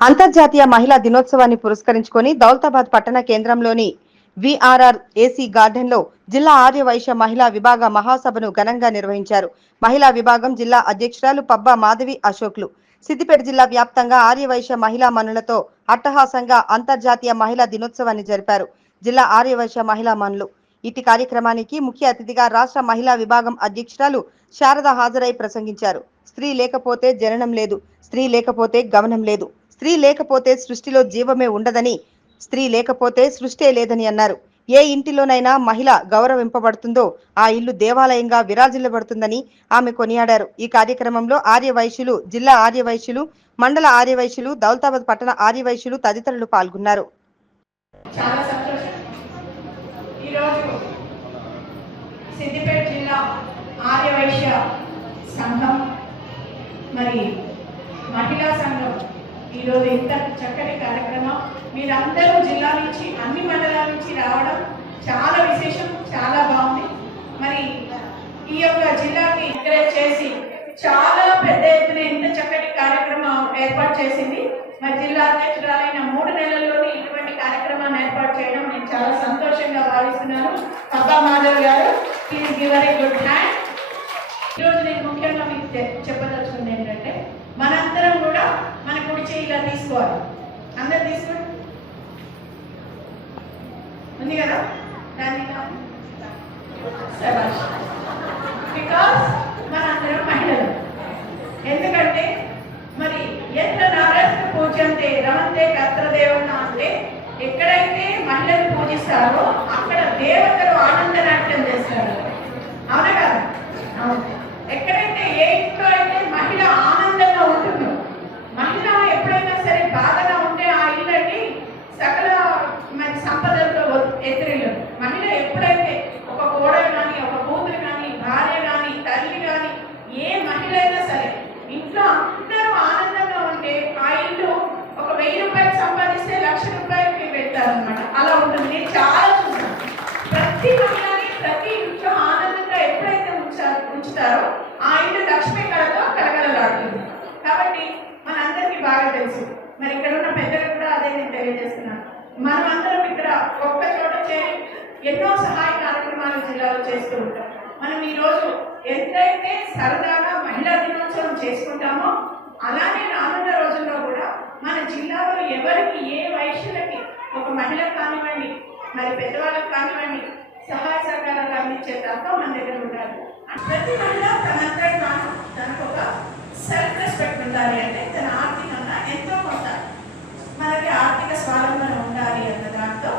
అంతర్జాతీయ మహిళా దినోత్సవాన్ని పురస్కరించుకొని దౌలతాబాద్ పట్టణ కేంద్రంలోని విఆర్ఆర్ ఏసీ గార్డెన్ లో జిల్లా ఆర్యవైశ్య మహిళా విభాగ మహాసభను ఘనంగా నిర్వహించారు. మహిళా విభాగం జిల్లా అధ్యక్షురాలు పబ్బా మాధవి అశోక్లు సిద్దిపేట జిల్లా వ్యాప్తంగా ఆర్యవైశ్య మహిళా మనులతో అట్టహాసంగా అంతర్జాతీయ మహిళా దినోత్సవాన్ని జరిపారు. జిల్లా ఆర్యవైశ్య మహిళా మనులు ఇటు కార్యక్రమానికి ముఖ్య అతిథిగా రాష్ట్ర మహిళా విభాగం అధ్యక్షురాలు శారద హాజరై ప్రసంగించారు. స్త్రీ లేకపోతే జననం లేదు, స్త్రీ లేకపోతే గమనం లేదు, స్త్రీ లేకపోతే సృష్టిలో జీవమే ఉండదని, స్త్రీ లేకపోతే సృష్టే లేదని అన్నారు. ఏ ఇంటిలోనైనా మహిళ గౌరవింపబడుతుందో ఆ ఇల్లు దేవాలయంగా విరాజిల్లబడుతుందని ఆమె కొనియాడారు. ఈ కార్యక్రమంలో ఆర్యవైశ్యులు, జిల్లా ఆర్యవైశ్యులు, మండల ఆర్యవైశ్యులు, దౌలతాబాద్ పట్టణ ఆర్యవైశ్యులు తదితరులు పాల్గొన్నారు. చాలా సంతోషం. ఈరోజు సిద్దిపేట జిల్లా ఆర్యవైశ్య సంఘం మరి మహిళా సంఘం ఈరోజు ఇంత చక్కటి కార్యక్రమం, మీరందరూ జిల్లా నుంచి అన్ని మండలాల నుంచి రావడం చాలా విశేషం, చాలా బాగుంది. మరి ఈ యొక్క జిల్లాకి ఎంకరేజ్ చేసి చాలా పెద్ద ఎత్తున ఇంత చక్కటి కార్యక్రమం ఏర్పాటు చేసింది. మరి జిల్లా అధ్యక్షురాలైన 3 నెలల్లోనే ఇటువంటి కార్యక్రమాన్ని ఏర్పాటు చేయడం నేను చాలా సంతోషంగా భావిస్తున్నాను. పబ్బా మాధవ్ గారు, please give a good hand. ఈరోజు నేను ముఖ్యంగా మీకు చెప్పదలుచుకుంది ఏంటంటే, మనందరం కూడా మన కుడి చేయి ఇలా తీసుకోవాలి. అందరు తీసుకోండి, ఉంది కదా దాన్ని. బికాస్ మనందరం మహిళలు. ఎందుకంటే మరి ఎంత నారాయణ పూజంతే రమంతే కర్తృదేవన్న అంటే, ఎక్కడైతే మహిళలు పూజిస్తారో అక్కడ దేవతలు ఆనందనాట్యం చేస్తారు. అవునా కదా? అవును. ఎక్కడైతే ఏ ఇంట్లో అయితే మహిళ ఆనందంగా ఉంటుందో, మహిళ ఎప్పుడైనా సరే బాధగా ఉంటే ఆ ఇల్లండి సకల మన సంపదలతో ఎత్తిరిల్లు. మహిళ ఎప్పుడైతే ఒక కోడలు కానీ, ఒక కూతురు కానీ, భార్య కానీ, తల్లి కానీ, ఏ మహిళ అయినా సరే ఇంట్లో అందరూ ఆనందంగా ఉంటే ఆ ఇల్లు ఒక 1000 రూపాయలు సంపాదిస్తే 1,00,000 రూపాయలకి పెడతారనమాట. అలా ఉంటుంది. నేను చాలా చూసాను. ప్రతి మహిళని ప్రతి ఇంట్లో ఆనందంగా ఎప్పుడైతే ఉంచుతారో ఆ ఇల్లు లక్ష్మీ కళతో కలకలలాడుతుంది. కాబట్టి మనందరికీ బాగా తెలుసు. మరి ఇక్కడ ఉన్న పెద్దలకు కూడా అదే నేను తెలియజేస్తున్నాను. మనం అందరం ఇక్కడ ఒక్క చోట చేరి ఎన్నో సహాయ కార్యక్రమాలు జిల్లాలో చేస్తూ ఉంటాం. మనం ఈరోజు ఎంతైతే సరదాగా మహిళా దినోత్సవం చేసుకుంటామో, అలానే రానున్న రోజుల్లో కూడా మన జిల్లాలో ఎవరికి, ఏ వైశ్యులకి, ఒక మహిళకు కానివ్వండి, మరి పెద్దవాళ్ళకి కానివ్వండి, సహాయ సహకారాలు అందించే తత్వం మన దగ్గర ఉండాలి. ప్రతి మహిళ తనంతా తనకు ఒక సెల్ఫ్ రెస్పెక్ట్ ఉండాలి. అంటే తన ఆర్థికంగా ఎంతో కొంత మనకి ఆర్థిక స్వావలంబన ఉండాలి అన్న దాంతో